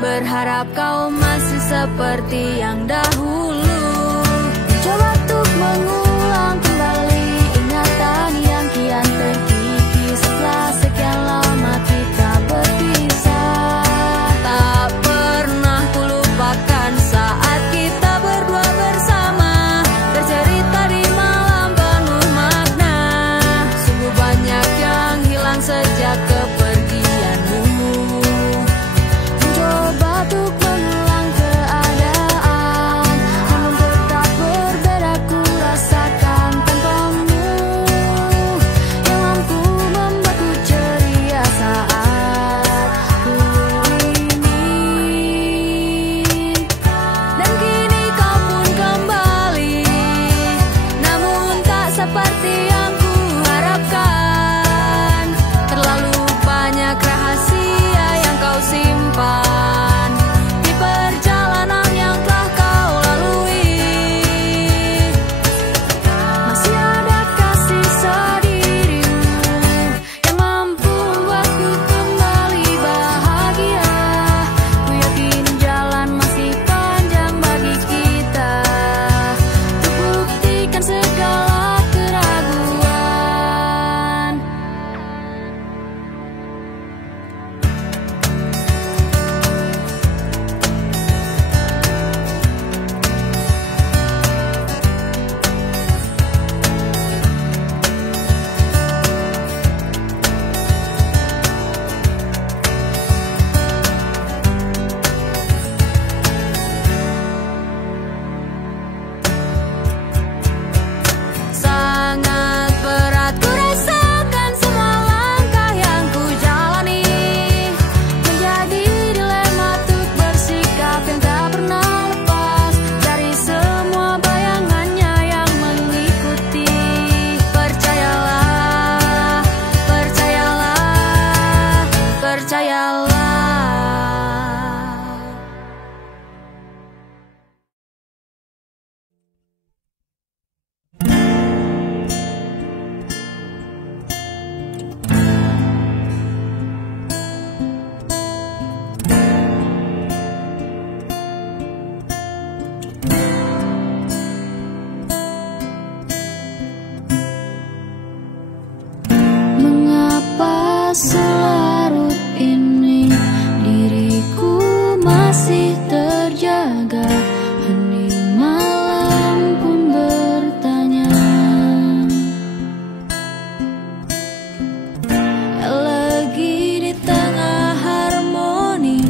Berharap kau masih seperti yang dahulu. Coba untuk mengulang kembali ingatan yang kian terkikis setelah sekian lama kita berpisah. Tak pernah kulupakan saat kita berdua bersama, tercerita di malam penuh makna. Sungguh banyak yang hilang sejak kepergianmu. Mencoba untuk mengulang keadaan, namun tetap berbeda ku rasakan tanpamu, yang mampu membuatku ceria saat ku ingin. Dan kini kau pun kembali, namun tak seperti yang ku harapkan. Terlalu banyak rahasia yang kau simpan di perjalanan yang telah kau lalui. Masih ada kasih sedirimu yang mampu membuatku kembali bahagia. Ku yakin jalan masih panjang bagi kita untuk buktikan segala keraguan. Sangat berat ku rasakan semua langkah yang ku jalani, menjadi dilema untuk bersikap yang tak pernah lepas dari semua bayangannya yang mengikuti. Percayalah, percayalah, percayalah. Mengapa selarut ini diriku masih terjaga? Hening malam pun bertanya. Elegi di tengah harmoni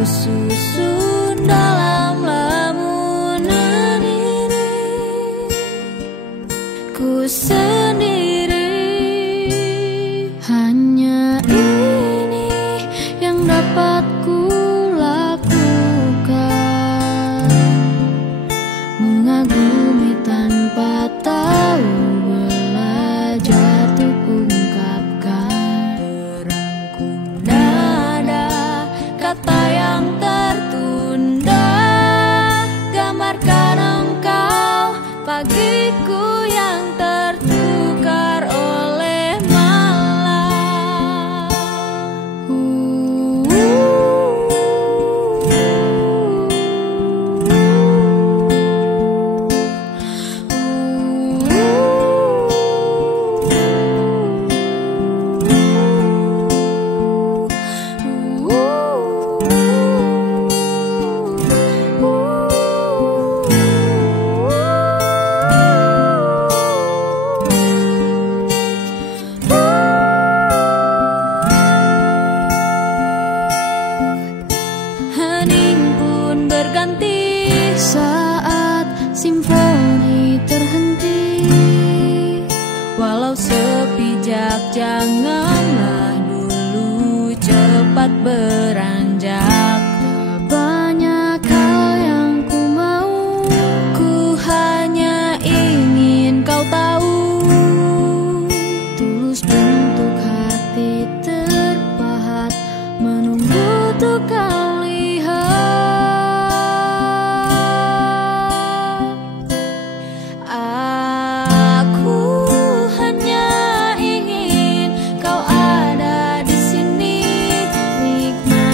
ku susun dalam lamunan ini. Ku sendiri, hanya ini yang dapat ku lakukan. Mengagumi tanpa tahu, belajar untuk ungkapkan. Berangkum nada kata yang tertunda, gambarkan engkau pagiku yang tertukar oleh malam. Hening pun berganti saat simfoni terhenti. Walau sepijak, janganlah dulu cepat beranjak. Banyak hal yang ku mau, ku hanya ingin kau tahu. Tulus bentuk hati terpahat, menunggu untuk kau lihat. Aku hanya ingin kau ada di sini, nikmati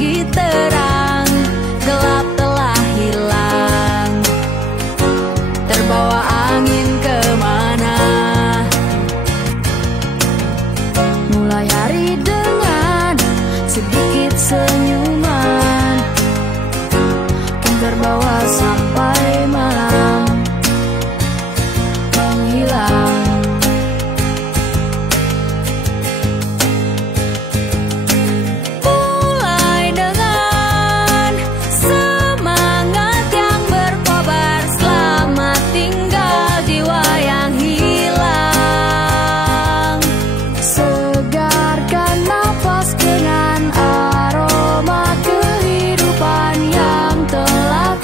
pagi terang, gelap telah hilang, terbawa angin kemana. Mulai hari dengan sedikit senyuman, kan terbawa sampai malam menghilang. Yang telah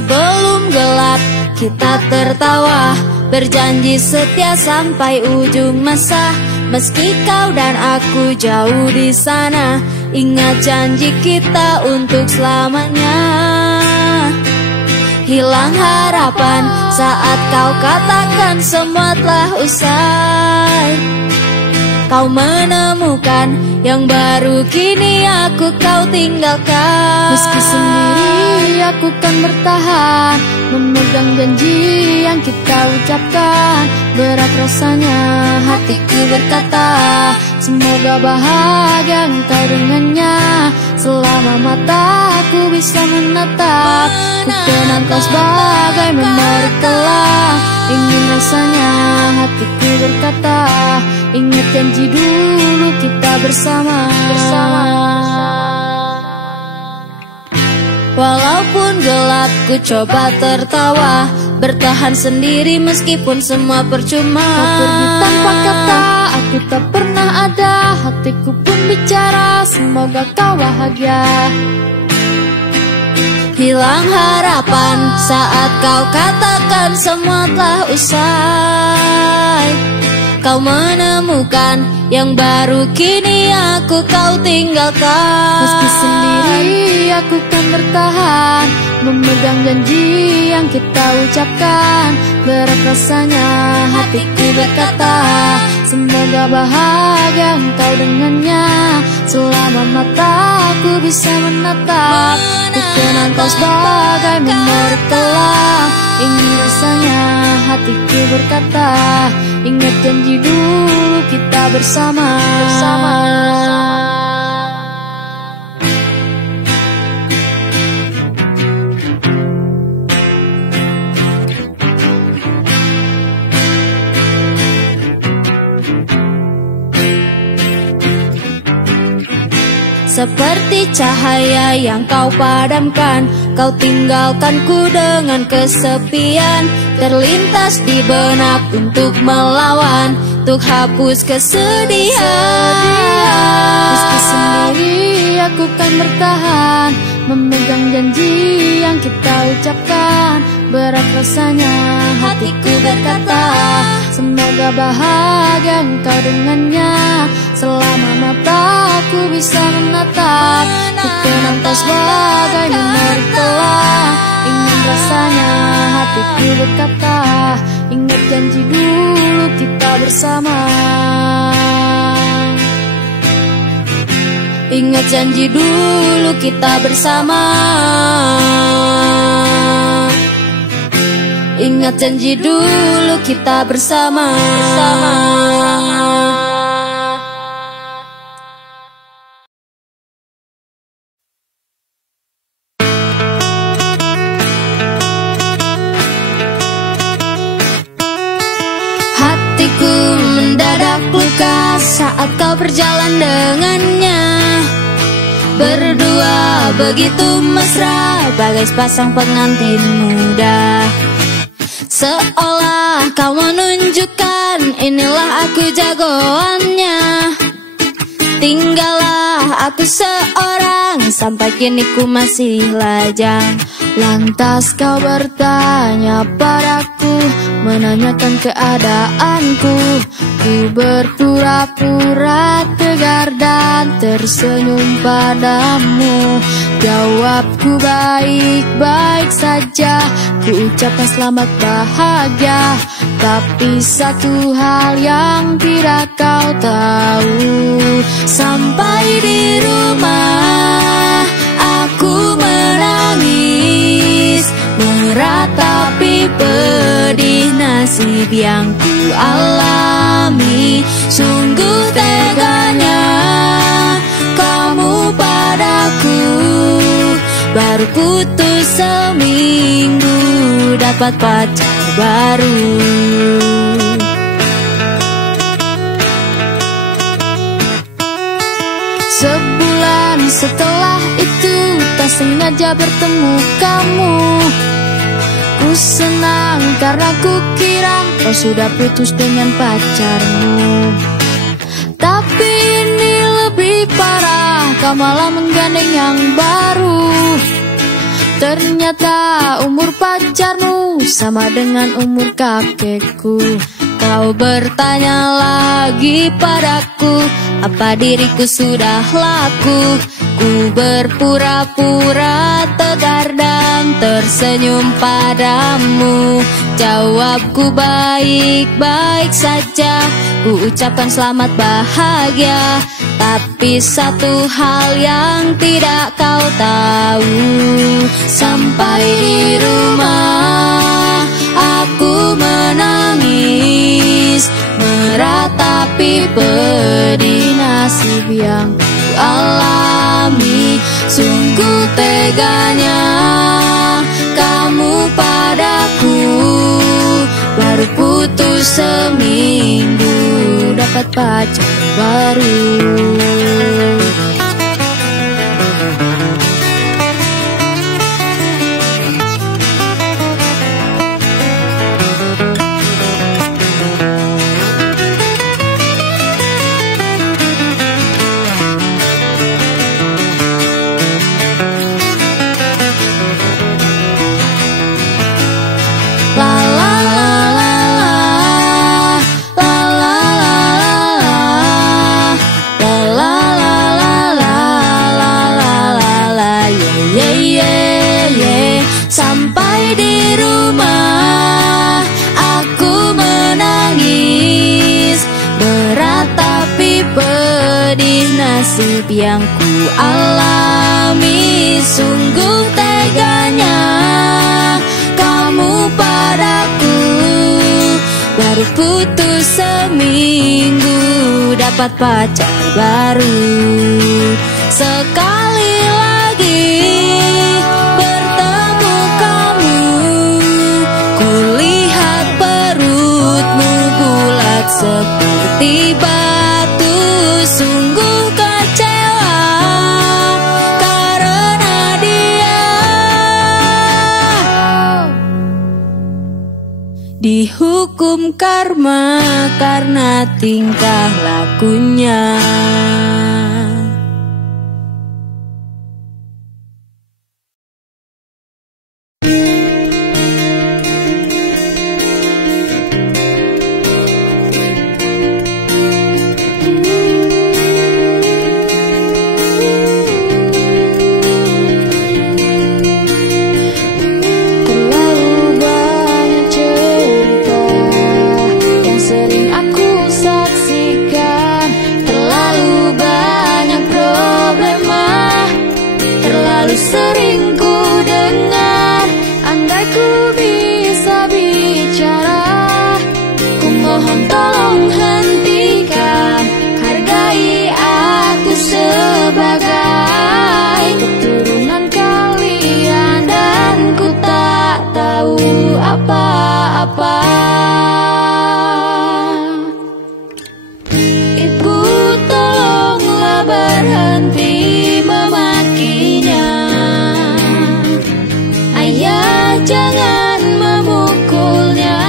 sebelum gelap kita tertawa, berjanji setia sampai ujung masa. Meski kau dan aku jauh di sana, ingat janji kita untuk selamanya. Hilang harapan saat kau katakan semua telah usai. Kau menemukan yang baru, kini aku kau tinggalkan. Meski sendiri aku kan bertahan, memegang janji yang kita ucapkan. Berat rasanya hatiku berkata, semoga bahagia engkau dengannya. Selama mataku bisa menatap, ku kenang kau sebagai memori kelam. Ingin rasanya hatiku berkata, ingat janji dulu kita bersama. Walaupun gelap ku coba tertawa, bertahan sendiri meskipun semua percuma. Kau pergi tanpa kata, aku tak pernah ada. Hatiku pun bicara, semoga kau bahagia. Hilang harapan saat kau katakan semua telah usai. Kau menemukan yang baru, kini aku kau tinggalkan. Meski sendiri aku kan bertahan, memegang janji yang kita ucapkan. Berat rasanya hatiku berkata, semoga bahagia engkau dengannya. Selama mataku bisa menatap, ku kenang kau sebagai memori kelam. Ingin rasanya hatiku berkata, ingat janji dulu kita bersama. Seperti cahaya yang kau padamkan, kau tinggalkanku dengan kesepian. Terlintas di benak untuk melawan, untuk hapus kesedihan. Meski sendiri aku kan bertahan, memegang janji yang kita ucapkan. Berat rasanya hatiku berkata, semoga bahagia engkau dengannya. Selama mataku bisa menatap, ku kenang kau sebagai memori kelam. Ingin rasanya hatiku berkata, ingat janji dulu kita bersama. Ingat janji dulu kita bersama. Ingat janji dulu kita bersama. Hatiku mendadak luka saat kau berjalan dengannya. Berdua begitu mesra, bagai sepasang pengantin muda. Seolah kau menunjukkan, inilah aku jagoannya. Tinggallah aku seorang, sampai kini ku masih lajang. Lantas kau bertanya padaku, menanyakan keadaanku. Ku berpura-pura tegar dan tersenyum padamu. Jawabku baik-baik saja, ku ucapkan selamat bahagia. Tapi satu hal yang tidak kau tahu, sampai di rumah aku menangis, meratapi pedih nasib yang ku alami. Sungguh teganya kamu padaku, baru putus seminggu dapat pacar baru. Sebulan setelah itu tak sengaja bertemu kamu. Ku senang karena ku kira kau sudah putus dengan pacarmu. Tapi ini lebih parah, kau malah menggandeng yang baru. Ternyata umur pacarmu sama dengan umur kakekku. Kau bertanya lagi padaku, apa diriku sudah laku? Ku berpura-pura tegar dan tersenyum padamu. Jawabku baik-baik saja, ku ucapkan selamat bahagia. Tapi satu hal yang tidak kau tahu, sampai di rumah aku menangis, meratapi pedih nasib yang ku alami. Sungguh teganya kamu padaku, baru putus seminggu dapat pacar baru. Sampai di rumah aku menangis, meratapi pedih nasib yang ku alami. Sungguh teganya kamu padaku, baru putus seminggu dapat pacar baru. Sekali lagi bertemu kamu, kulihat perutmu bulat seperti batu. Sungguh kecewa karena dia dihukum karma karena tingkah lakunya. Sering ku dengar, andai ku bisa bicara, ku mohon tolong hentikan, hargai aku sebagai keturunan kalian, dan ku tak tahu apa-apa. Ibu tolonglah berhenti memakinya, jangan memukulnya.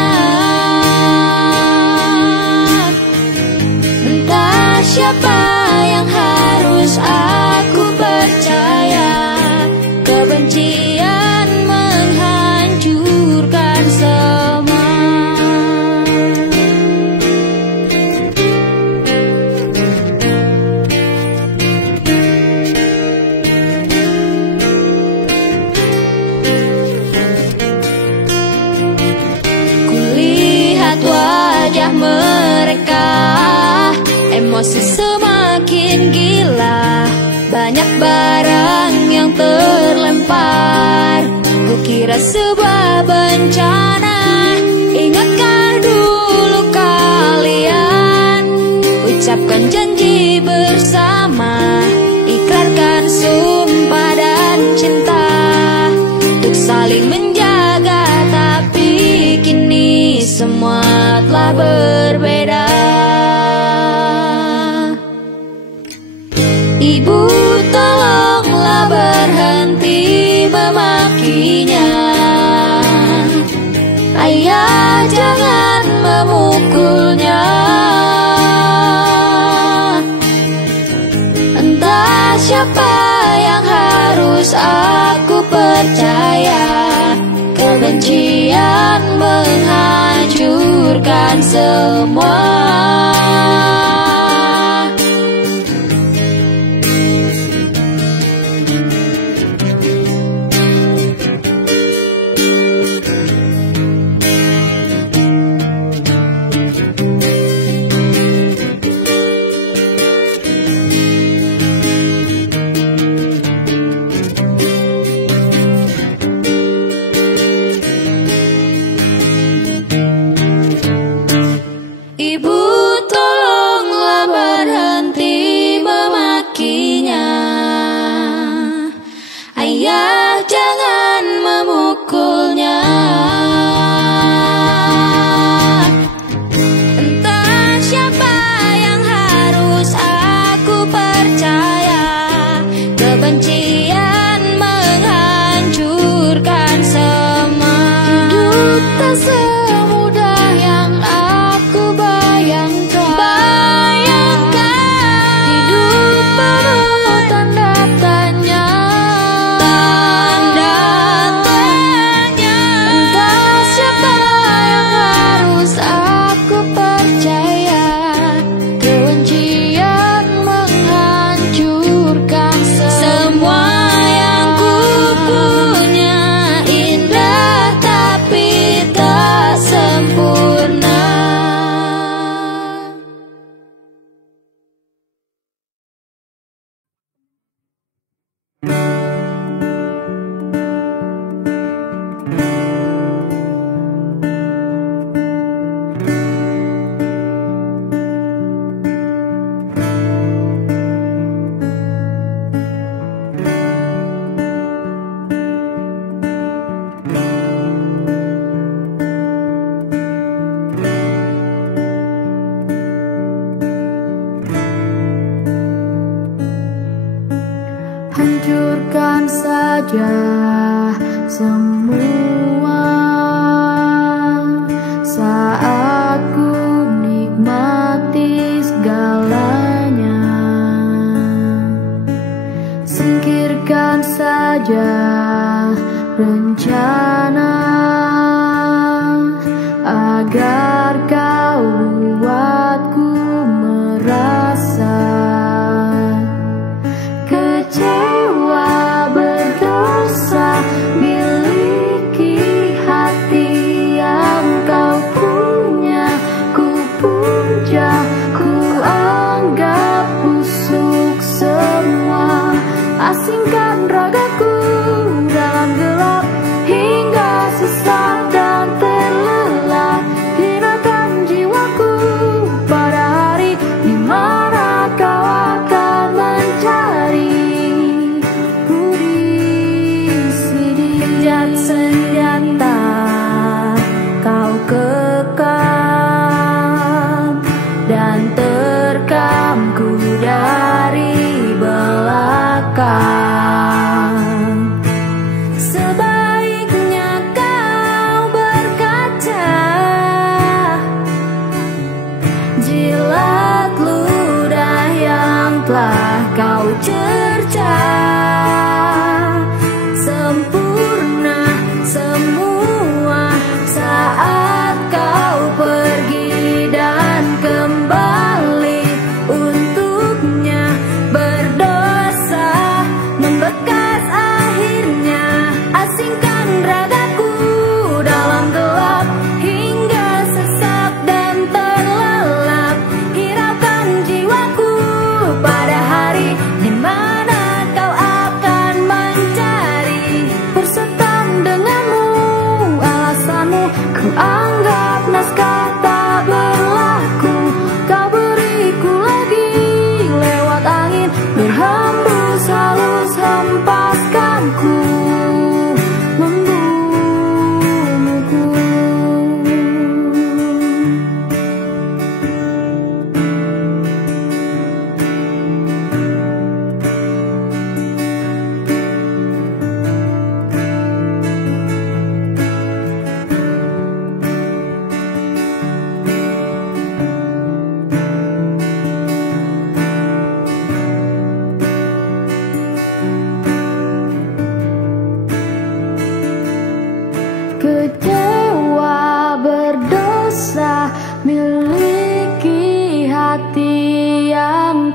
Entah siapa yang harus aku percaya, kebencian menghancurkan semua. Wajah mereka, emosi semakin gila, banyak barang yang terlempar. Kukira sebuah bencana, ingatkah dulu kalian ucapkan janji bersama, ikrarkan sumpah dan cinta untuk saling menjaga. Tapi kini semua telah berbeda. Ibu tolonglah berhenti memakinya, ayah jangan memukulnya. Entah siapa yang harus harus aku percaya? Kebencian menghancurkan semua. Ibu, tolonglah berhenti memakinya. Ayah, jangan memukulnya. Entah siapa yang harus aku percaya. Kebencian menghancurkan semua. Hidup tak semudah yang aku bayangkan. Hidup penuh tanda tanya. Entah siapa yang harus aku percaya. Kebencian menghancurkan semua yang ku punya. Indah tapi tak sempurna. Hancurkan saja semua saat ku nikmati segalanya. Singkirkan saja rencana agar kau buatku merasa kecewa berdosa. Miliki hati yang kau punya, ku puja, ku anggap busuk semua. Asingkan ragaku dalam gelap hingga sesak dan terlelap. Hinakan jiwaku pada hari di mana kau akan mencari kejar senjata kau kekang dan terkam ku dari belakang. Sebaiknya kau berkaca, jilat ludah yang telah kau cerca. Sempurna semua saat kau pergi dan kembali. Untuknya berdosa membekas akhirnya. Asingkan ragaku dalam gelap hingga sesak dan terlelap. Hiraukan jiwaku pada hari di mana kau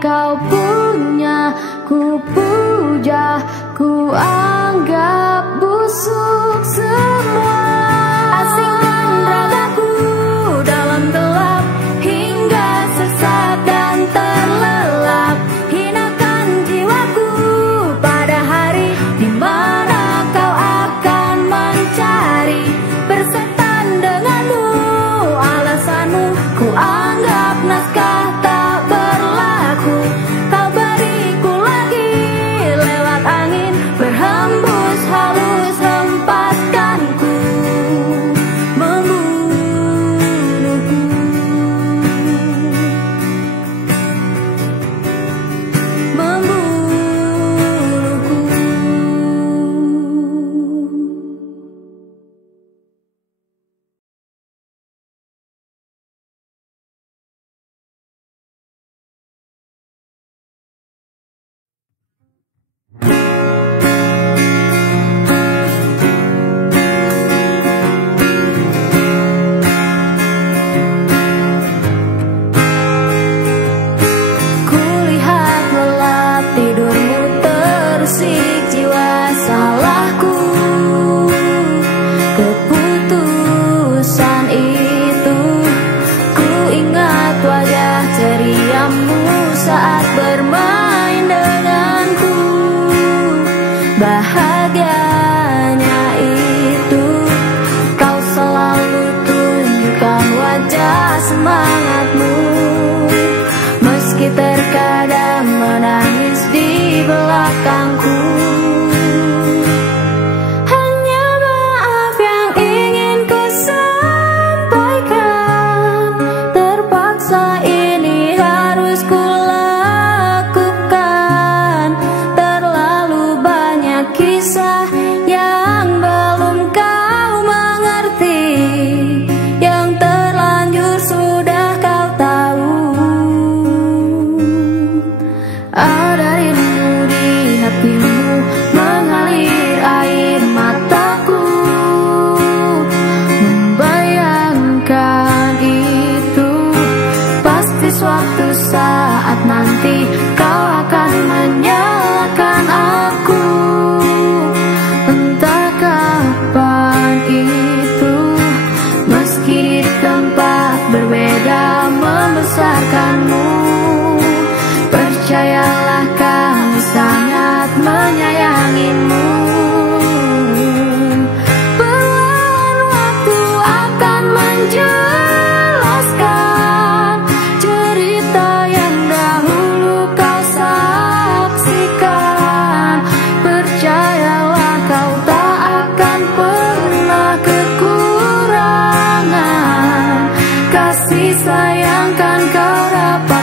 kau punya, ku puja, ku anggap busuk semua. Asingkan ragaku dalam gelap hingga sesat dan terlelap. Hinakan jiwaku pada hari di mana kau akan mencari. Bersetan denganmu, alasanmu ku anggap naskah tak berlaku. Kau beriku lagi lewat angin berhembus halus hempaskanku, membunuhku, membunuhku. Kulihat lelap tidurmu terusik jiwa, salahku keputusan itu. Ku ingat wajah ceriamu saat bermain denganku. Bahagianya itu kau selalu tunjukkan wajah semangatmu, meski terkadang menangis di belakangku. Hanya maaf yang ingin ku sampaikan, terpaksa ini harus ku lakukan. Terlalu banyak kisah yang belum kau mengerti, yang terlanjur sudah kau tahu. Ada rindu di hatimu, mengalir air mataku, membayangkan itu. Pasti suatu saat nanti kau akan menyalahkan aku. Entah kapan itu, meski di tempat berbeda membesarkanmu. Percayalah kami sangat menyayangimu. Perlahan waktu akan menjelaskan cerita yang dahulu kau saksikan. Percayalah kau tak akan pernah kekurangan kasih sayang kan kau dapatkan.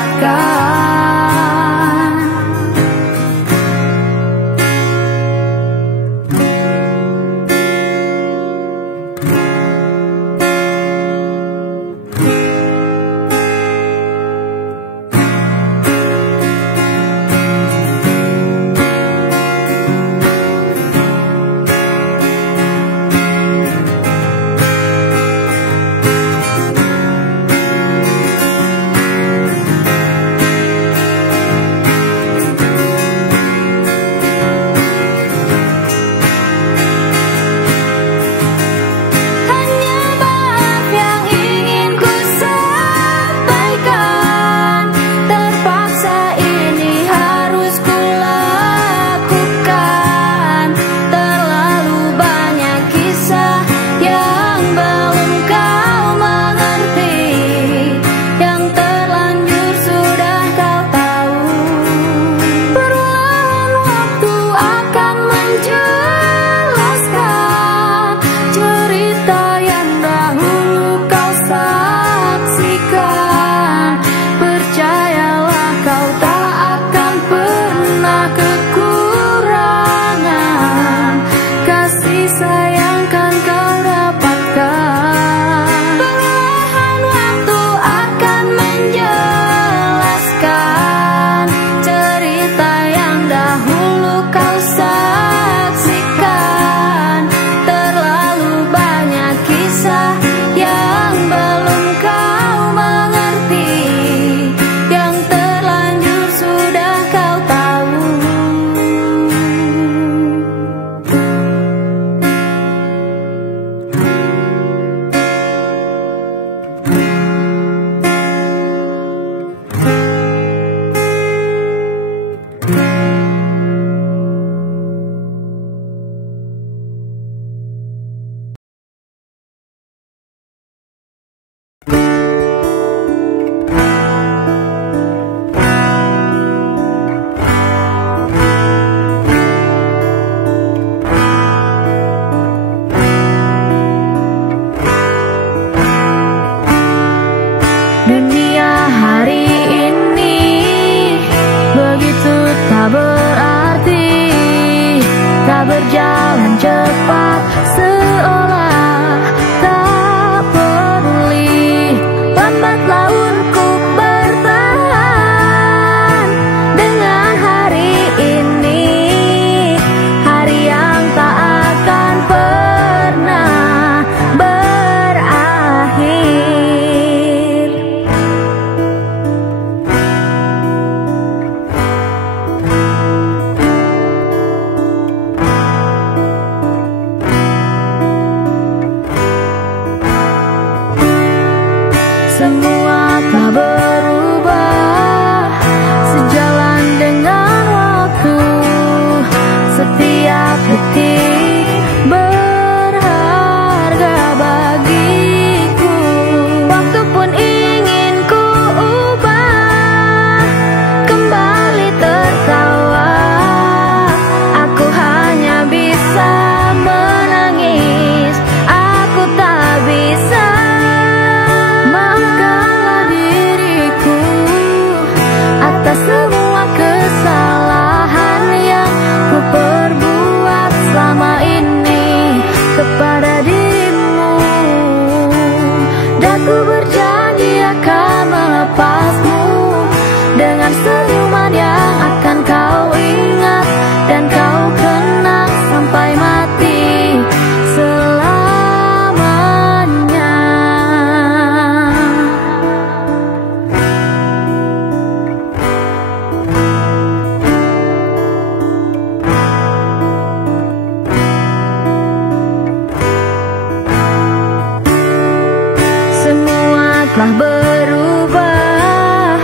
telah berubah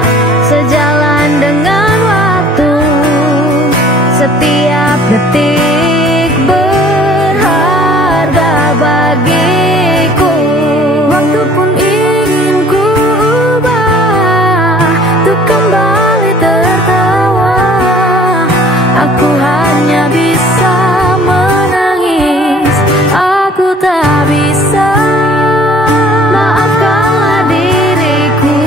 sejalan dengan waktu. Setiap detik berharga bagiku. Waktu pun ingin ku ubah untuk kembali tertawa. Aku hanya bisa menangis, aku tak bisa. Maafkanlah diriku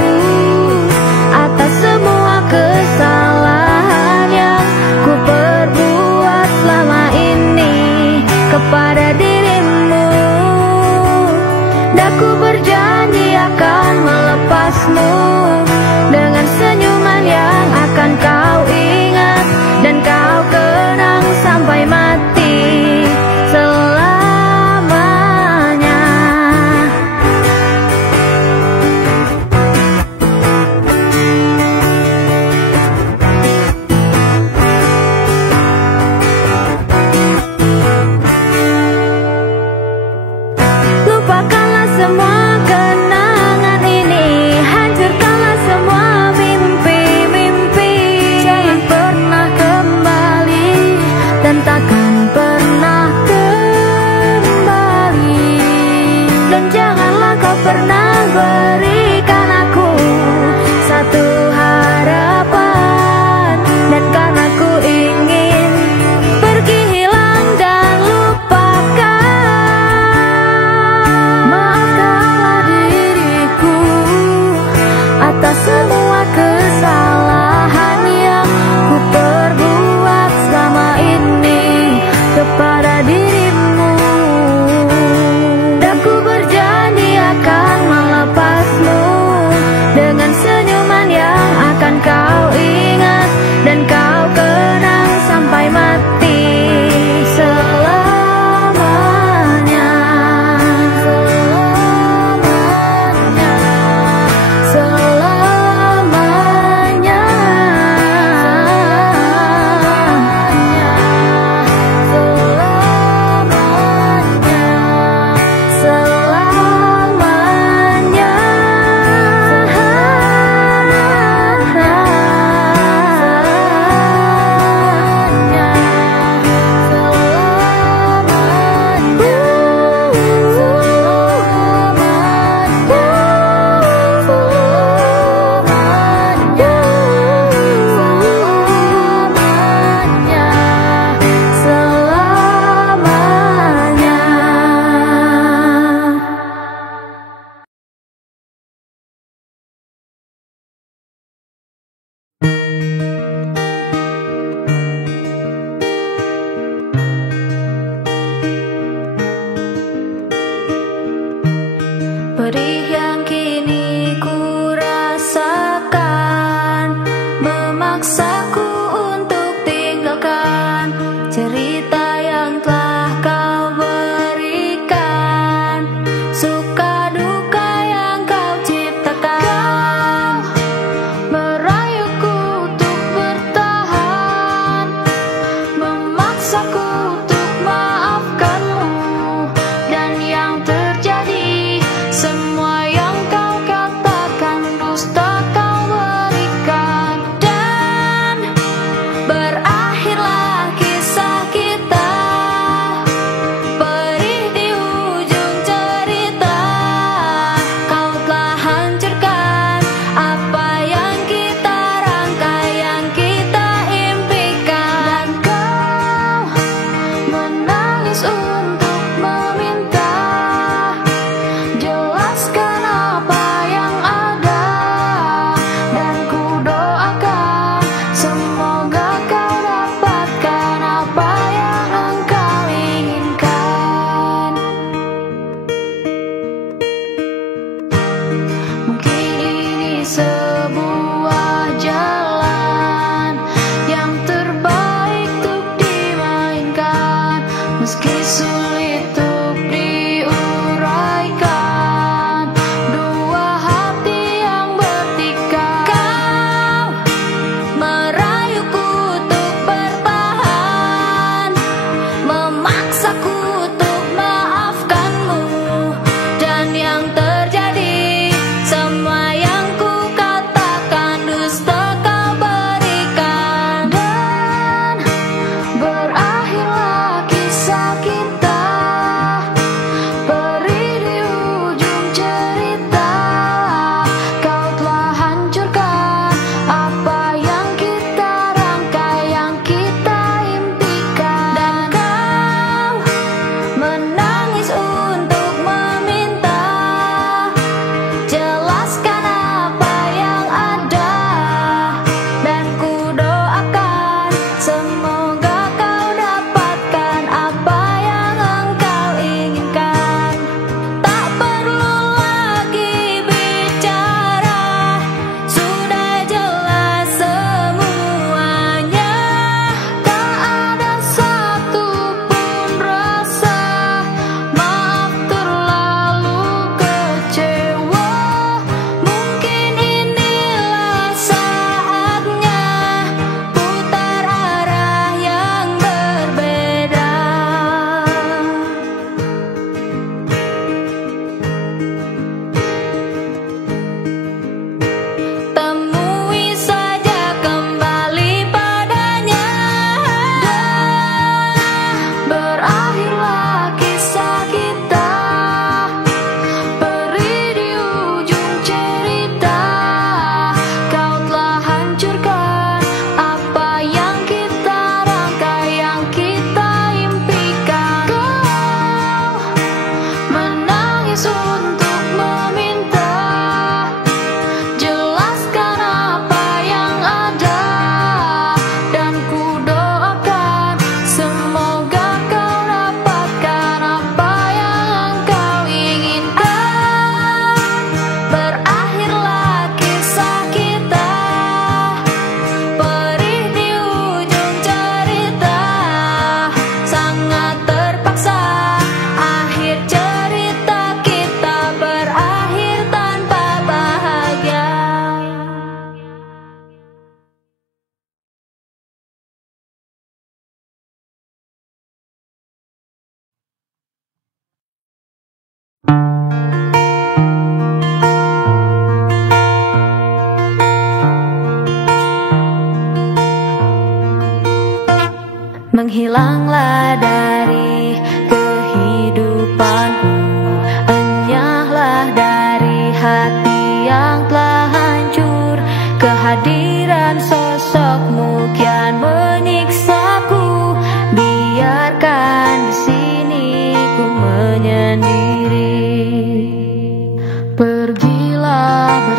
atas semua kesalahan yang ku perbuat selama ini kepada dirimu. Dan ku berjanji akan melepasmu dengan senyuman yang akan kau ingat dan kau kenang sampai mati selamanya. Lupakanlah semua kenangan ini, hancurkan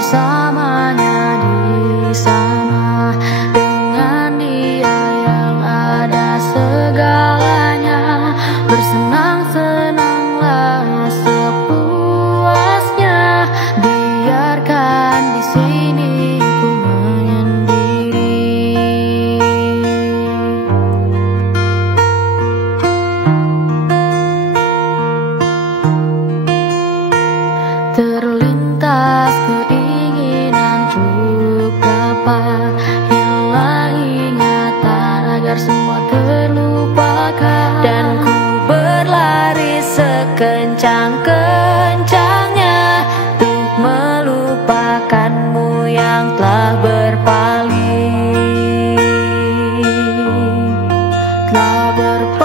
bersamanya di sana. Dengan dia yang ada segalanya, bersenang-senanglah sepuasnya. Biarkan di sini ku menyendiri. Terlintas keinginan untuk dapat hilang ingatan agar semua terlupakan. Dan ku berlari sekencang-kencangnya untuk melupakanmu yang telah berpaling. Telah berpaling.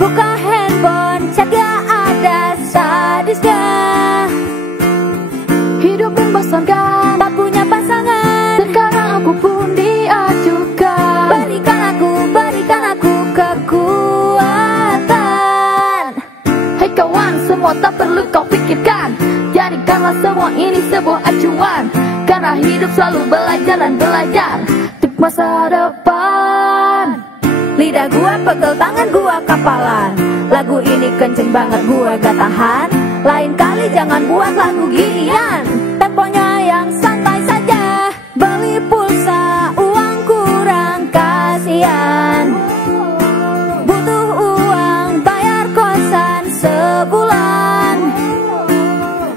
Buka handphone, chat gak ada sadisnya. Hidup membosankan, tak punya pasangan. Sekarang aku pun diajukan. Berikan aku kekuatan. Hei kawan, semua tak perlu kau pikirkan. Jadikanlah semua ini sebuah acuan. Karena hidup selalu belajar dan belajar untuk masa depan. Lidah gua pegel, tangan gua kapalan. Lagu ini kenceng banget, gua gak tahan. Lain kali jangan buat lagu ginian. Temponya yang santai saja. Beli pulsa, uang kurang, kasihan. Butuh uang, bayar kosan sebulan.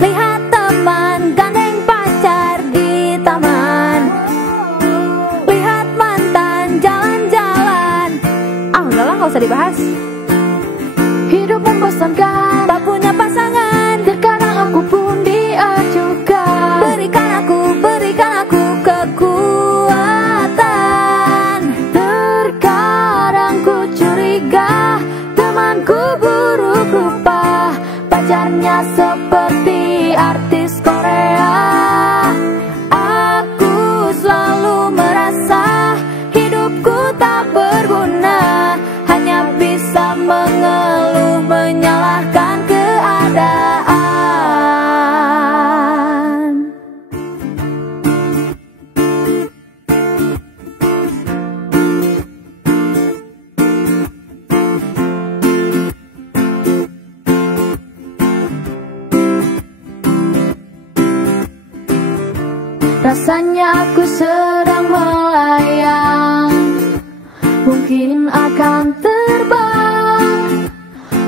Lihat teman gandeng pacar di taman. Lihat mantan jalan-jalan. Udahlah, gak usah dibahas. Hidup membosankan, tak punya pasangan. Sekarang aku pun diajukan. Berikan aku kekuatan. Terkadang ku curiga temanku buruk rupa. Pacarnya seperti artis Korea. Aku selalu merasa hidupku tak berguna. Hanya bisa mengeluh, menyalahkan keadaan. Rasanya aku sedang melayang, mungkin akan terbang,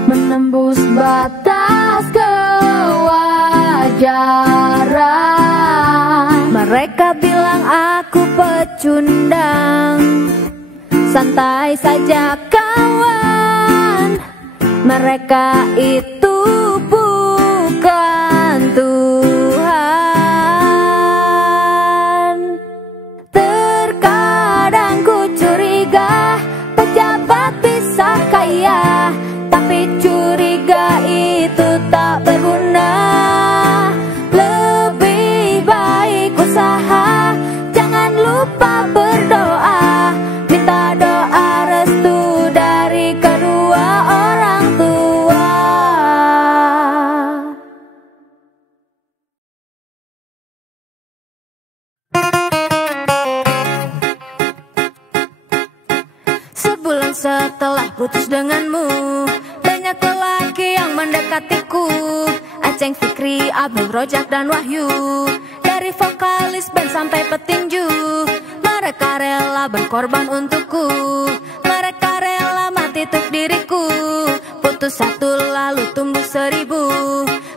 menembus batas kewajaran. Mereka bilang aku pecundang, santai saja kawan. Mereka itu bukan Tuhan. Terkadang ku curiga pejabat bisa kaya, tapi curiga itu tak berguna. Lebih baik usaha, jangan lupa berdoa. Minta doa restu dari kedua orang tua. Sebulan setelah putus denganmu, banyak lelaki yang mendekatiku. Aceng, Fikri, Abdul, Rojak, dan Wahyu. Dari vokalis band sampai petinju, mereka rela berkorban untukku. Mereka rela mati untuk diriku. Putus satu lalu tumbuh 1000.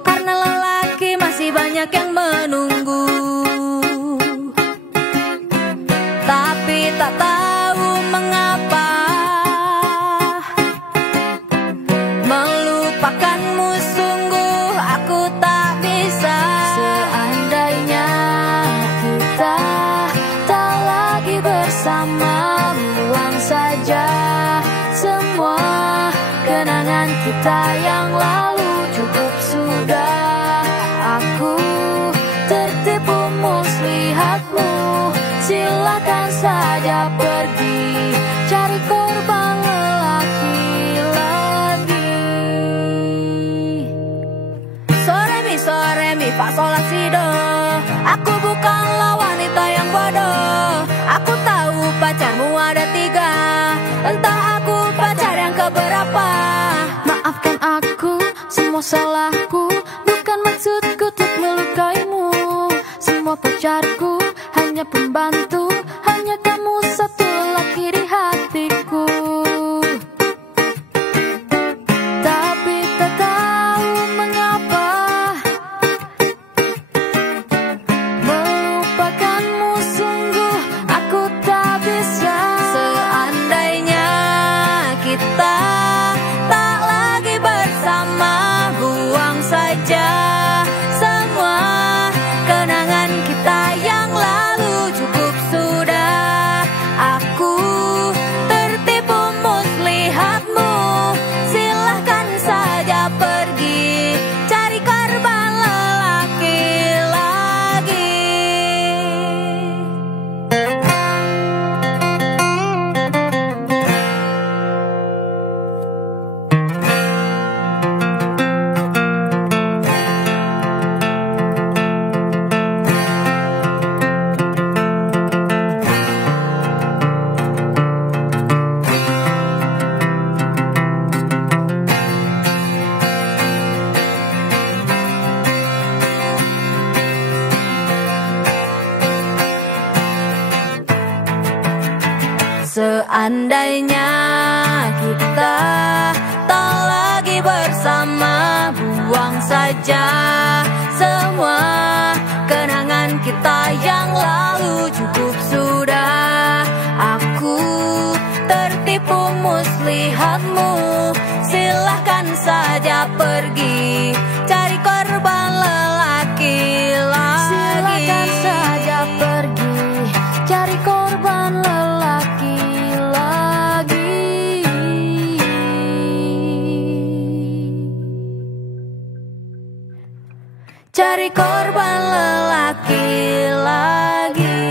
Karena lelaki masih banyak yang menunggu. Tapi tak tahu mengapa melupakanmu sungguh aku tak bisa. Seandainya kita tak lagi bersama, buang saja semua kenangan kita yang lalu. Cukup sudah, aku tertipu muslihatmu. Silakan saja pergi cari korban lelaki lagi. Sore mi fa sol la si do. Aku bukanlah wanita yang bodoh. Aku tahu pacarmu ada 3. Entah aku pacar yang keberapa. Maafkan aku, semua salahku. Bukan maksudku untuk melukaimu. Semua pacarku hanya pembantu. Hanya kamu satu laki di hatiku. Tapi tak tahu mengapa melupakanmu sungguh aku tak bisa. Seandainya kita tak lagi bersama, buang saja semua kenangan kita yang lalu. Cukup sudah. Seandainya kita tak lagi bersama, buang saja semua kenangan kita yang lalu. Cukup sudah, aku tertipu muslihatmu. Silahkan saja pergi cari korban lelaki lagi. Silahkan saja pergi cari korban lelaki lagi. Cari korban lelaki lagi.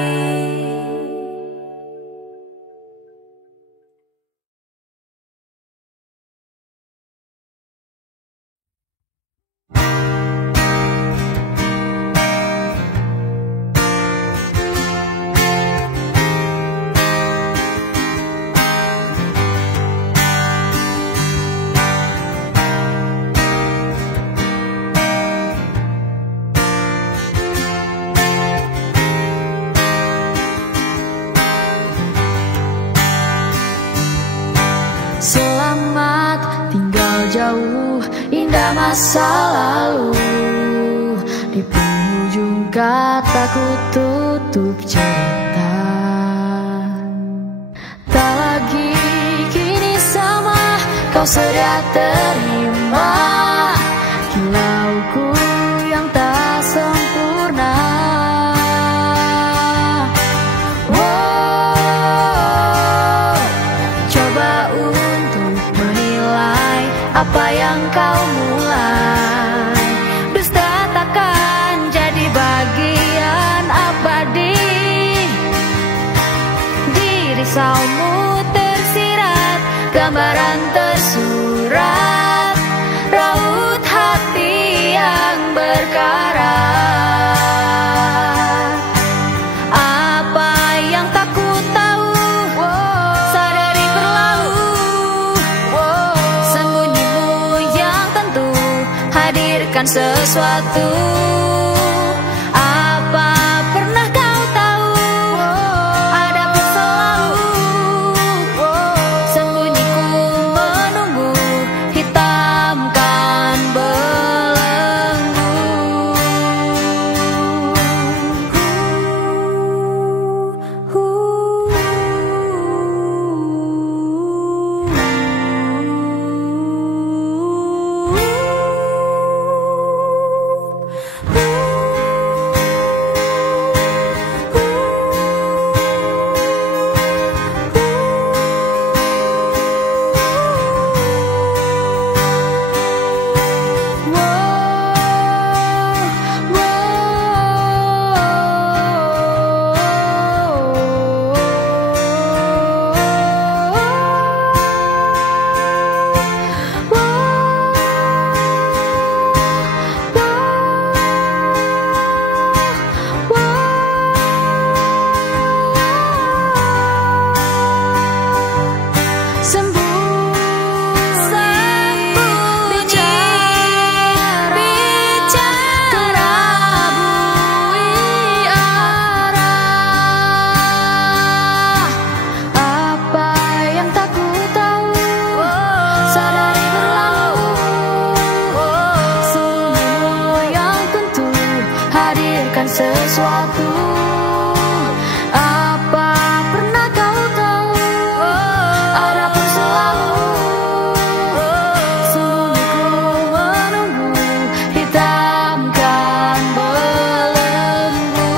Selamat tinggal jauh, indah masa lalu. Di penghujung kataku tutup cerita. Tak lagi kini sama, kau sedia terima kilauku yang tak sempurna. Apa yang kau mulai, dusta takkan jadi bagian abadi. Di risaumu tersirat gambaran tersurat, raut hati yang berkarat. Apa yang tak ku tahu, sadari berlalu. Hadirkan sesuatu. Apa pernah kau tahu, ada pun selalu. Sembunyiku menunggu, hitamkan belenggu. Sesuatu. Apa pernah kau tahu, ada pun selalu. Sungguhku menunggu, hitamkan belenggu.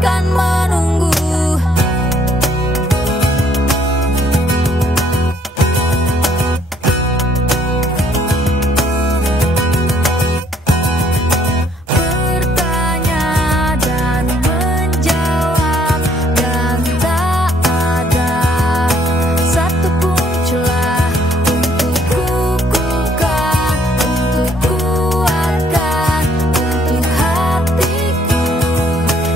kan menunggu. Bertanya dan menjawab, dan tak ada satupun celah untuk kukuhkan, untuk kuatkan, untuk hatiku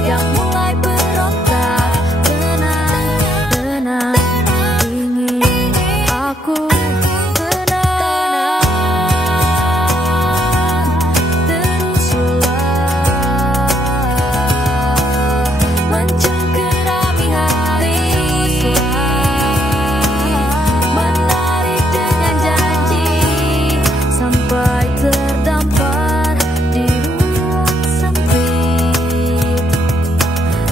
yang mulai berontak. Tenang, tenang, ingin aku tenang. Teruslah mencengkerami hari, menarik dengan janji sampai terdampar di ruang sempit.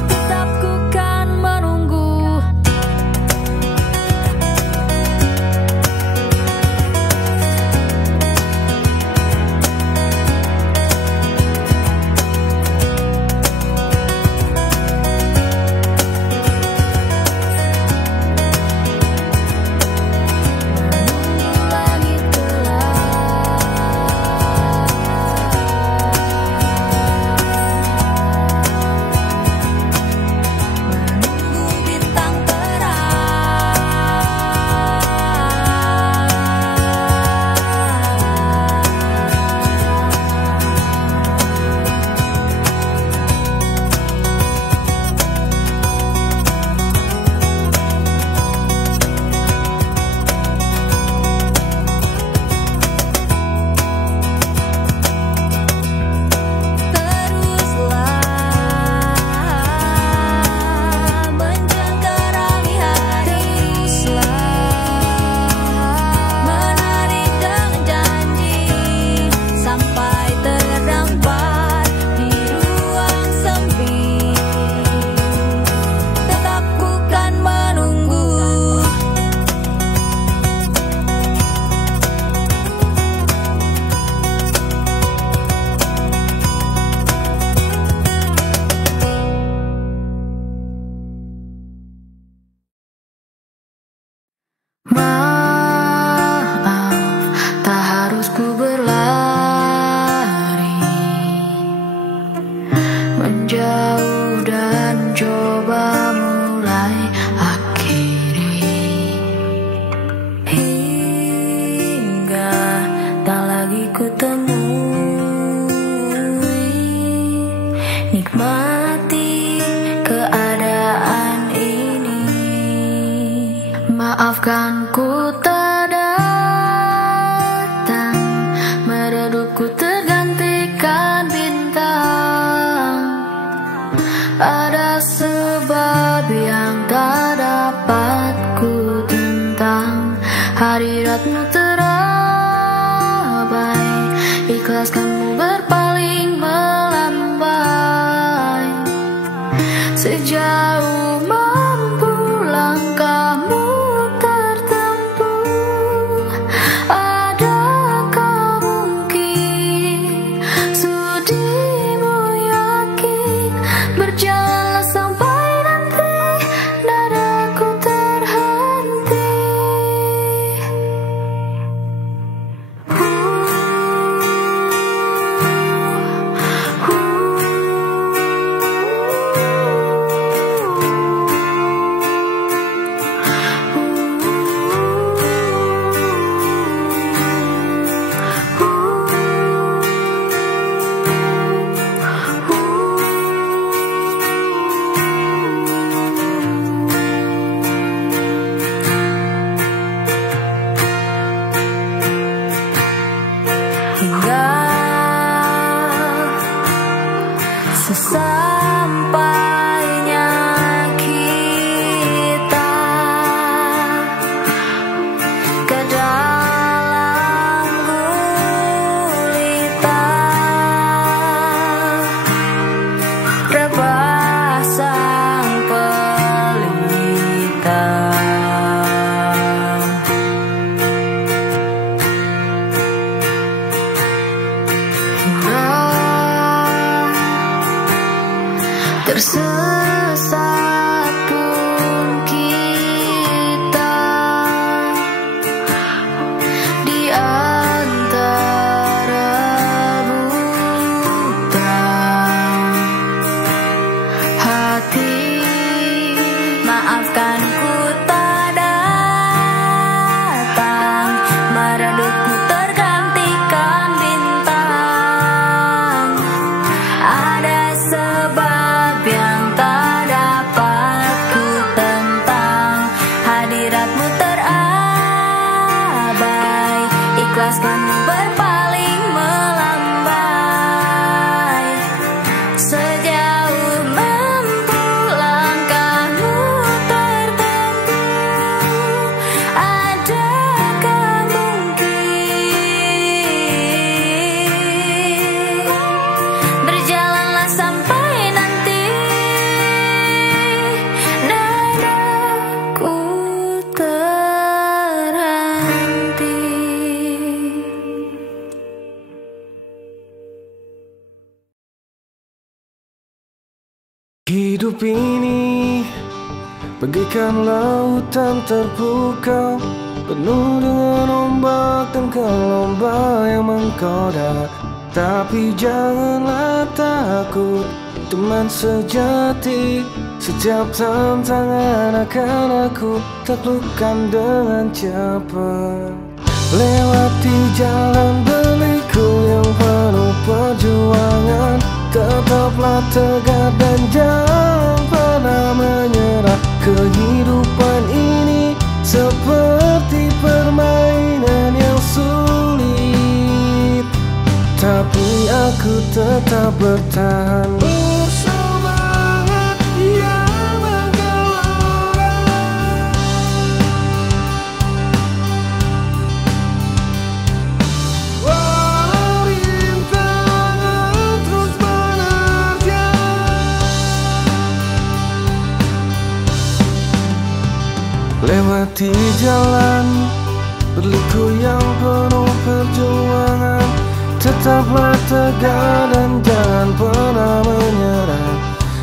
Tetap ku kan menunggu. Lagi menunggu bintang teruslah mencengkerami hari, menarik dengan janji sampai terdampar di ruang sempit. Tetap ku kan menunggu. Maaf, tak harus ku berlari, menjauh dan coba mulai akhiri, hingga tak lagi ku temui. Nikmati keadaan ini. Maafkan ku tak datang, meredupku tergantikan bintang. Ada sebab yang tak dapat ku tentang. Hadiratmu terabai, ikhlaskanmu berpaling melambai. Sejauh mampu langkahmu tertempuh, adakah mungkin sudimu yakin berjalan sampai nanti dadaku terhenti. sesat pun kita di antara buta hati. Maafkan ku tak datang, meredupku tergantikan bintang. Ada sebab yang tak dapat ku tentang, hadiratmu terabai, ikhlaskanmu berpaling melambai. Sejauh mampu langkahmu tertempuh, adakah mungkin? Berjalanlah sampai nanti nadaku terhenti. Hidup ini bagaikan lautan terpukau, penuh dengan ombak dan gelombang yang menggoda. Tapi janganlah takut, teman sejati. Setiap tantangan akan aku taklukkan dengan cepat. Lewati jalan berliku yang penuh perjuangan, tetaplah tegar dan jangan pernah menyerah. Kehidupan ini seperti permainan yang sulit, tapi aku tetap bertahan. Bersemangat yang menggelora, walau rintangan terus menerjang. Lewati jalan berliku yang penuh perjuangan, tetaplah tegar dan jangan pernah menyerah.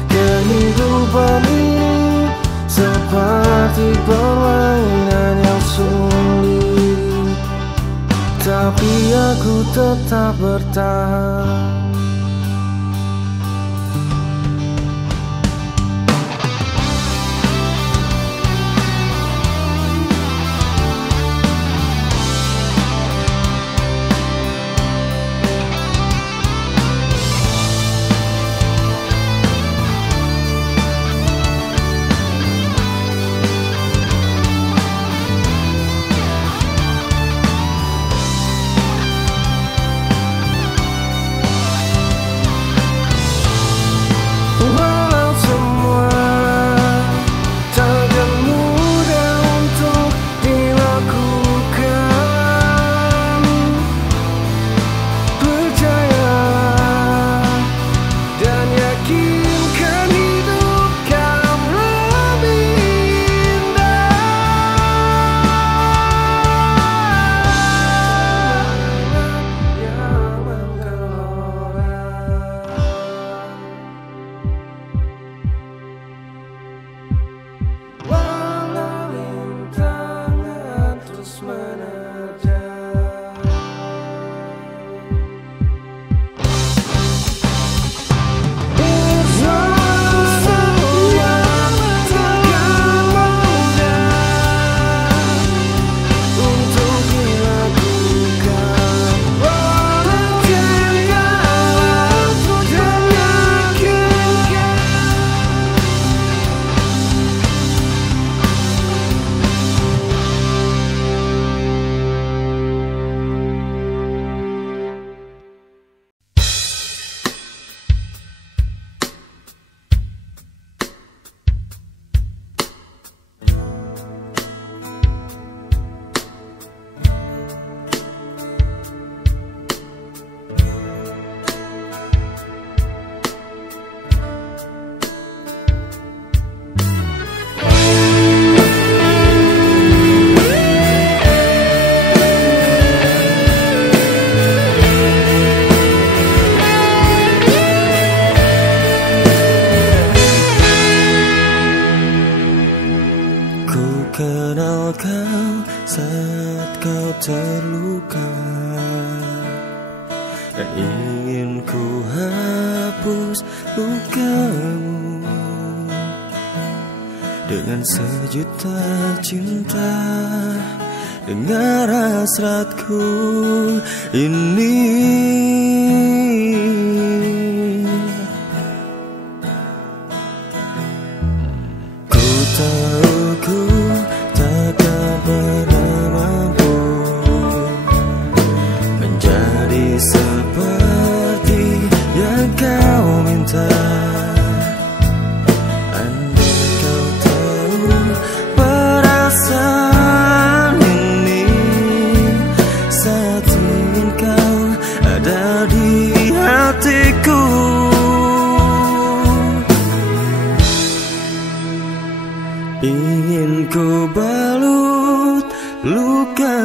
Kehidupan ini seperti permainan yang sulit, tapi aku tetap bertahan. kau saat kau terluka, dan ingin ku hapus lukamu dengan sejuta cinta. Dengar hasratku ini, ku tahu ku takkan pernah mampu menjadi seperti yang kau minta. Andai kau tahu perasaan ini, saat ingin kau ada di hatiku. Ingin ku balut luka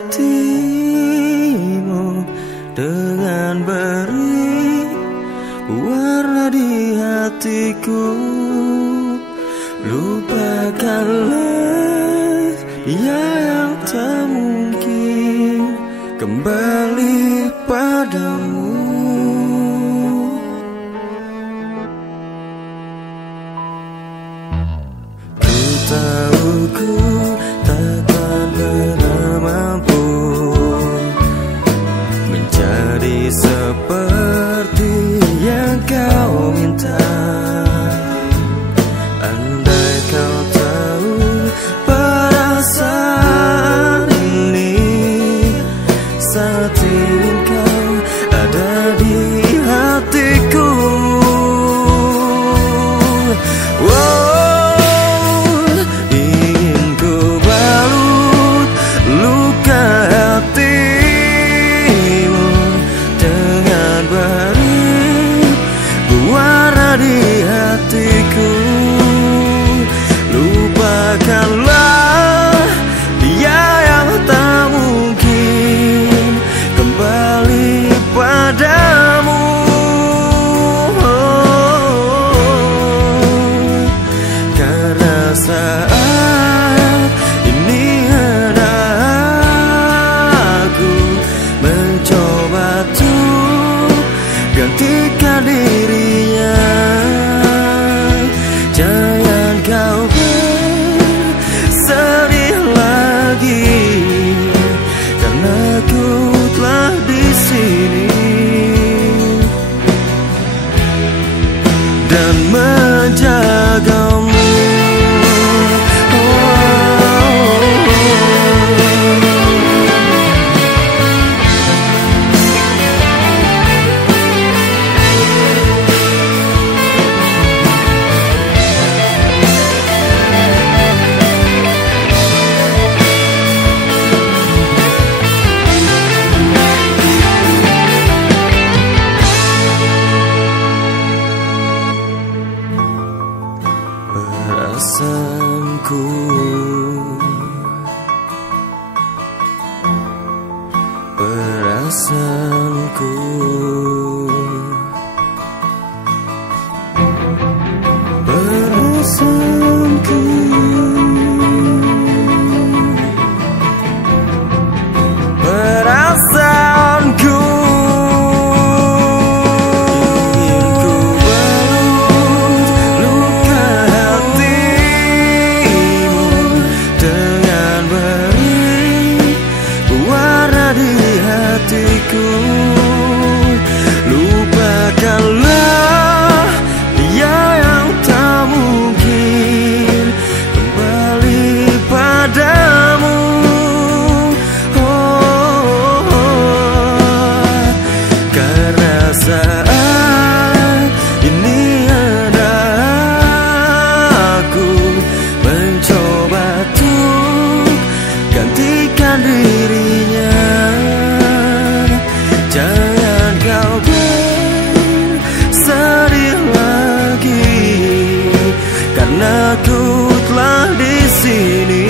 hatimu dengan beri warna di hatiku. Lupakanlah dia yang tak mungkin kembali padamu. Tahu ku takkan pernah mampu menjadi seperti yang kau minta. Andai kau tahu perasaan ini, saat ingin kau ada di hatiku. Lupakanlah dia yang tak mungkin kembali padamu. Karena saat ini ada aku mencoba untuk gantikan dirinya. Jangan kau bersedih lagi, karena aku telah di sini dan menjagamu. Perasaanku, perasaanku, perasaanku, perasaanku. Lupakanlah dia yang tak mungkin kembali padamu. Karena saat ini ada aku mencoba untuk gantikan dirinya. Jangan kau bersedih lagi, karena aku telah di sini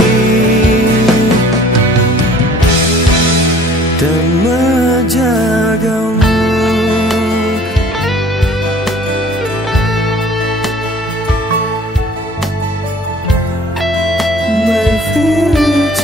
dan menjagamu. My future.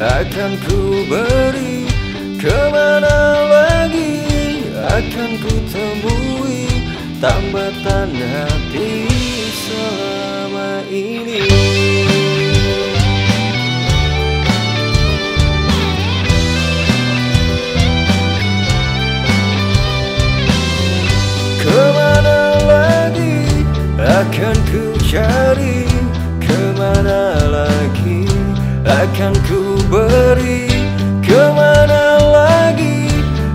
akan ku beri? Kemana lagi akan ku temui tambatan hati selama ini? Kemana lagi akan ku cari? Kemana lagi akan ku beri? Kemana lagi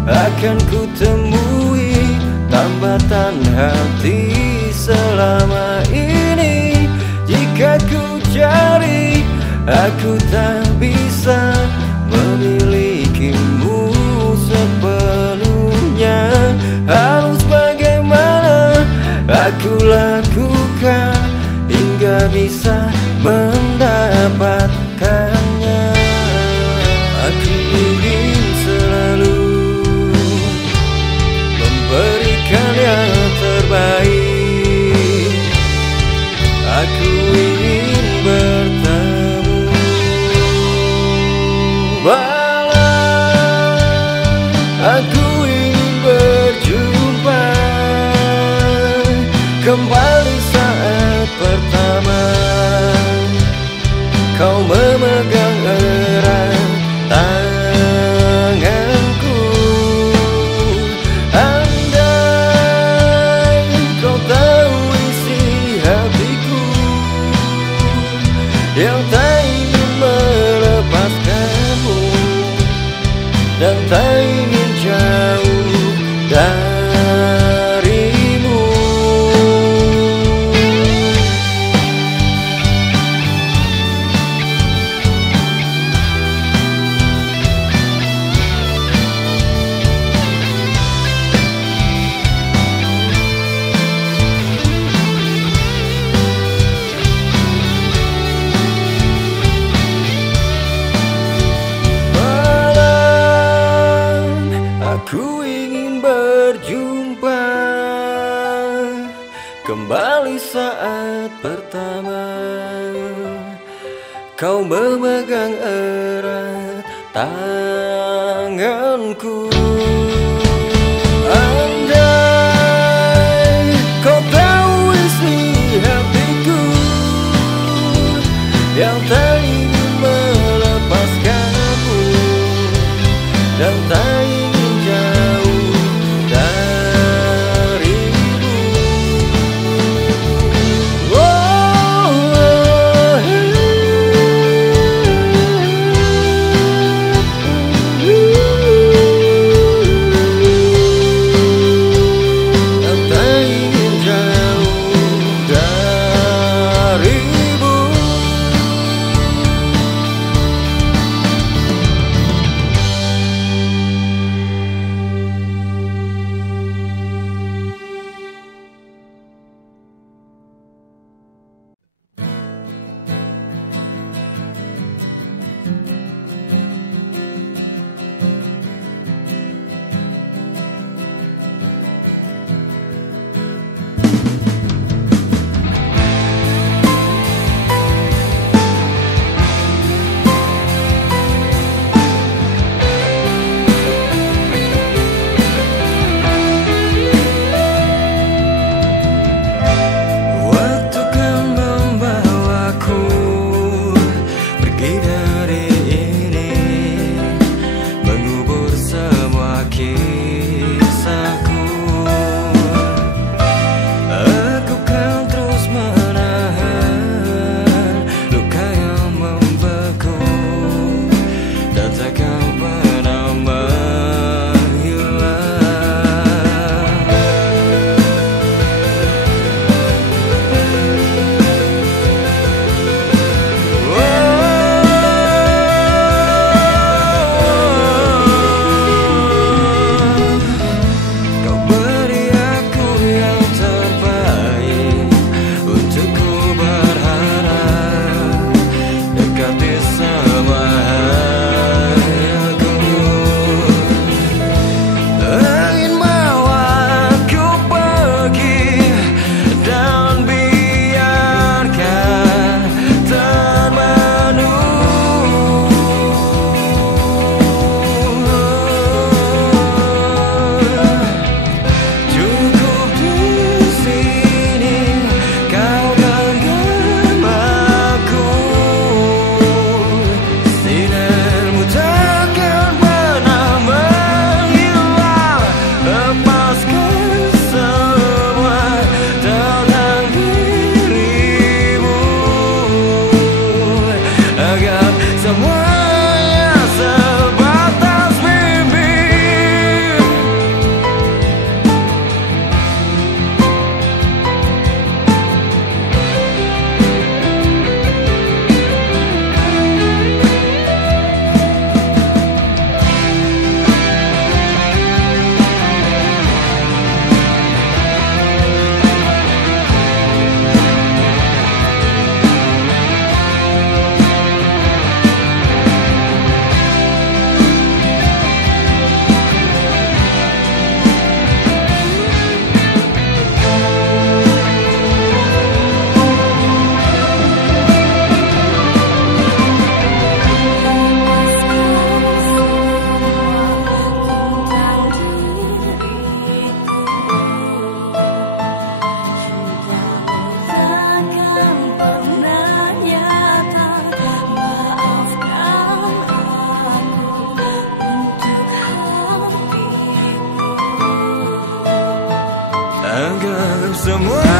akan ku temui tambatan hati selama ini? Jika ku cari, aku tak bisa memilikimu sepenuhnya. Harus bagaimana aku lakukan hingga bisa mendapatkannya? Aku ingin selalu memberikan yang terbaik. Aku ingin bertemu malam, aku ingin berjumpa kembali saat pertama kau memegang erat tanganku. Andai kau tahu isi hatiku yang tak ingin melepaskanmu dan tak ingin jauh darimu. Aku ingin berjumpa kembali saat pertama kau memegang erat tanganku. Andai kau tahu isi hatiku yang tak ingin melepaskanmu dan tak ingin jauh darimu. semua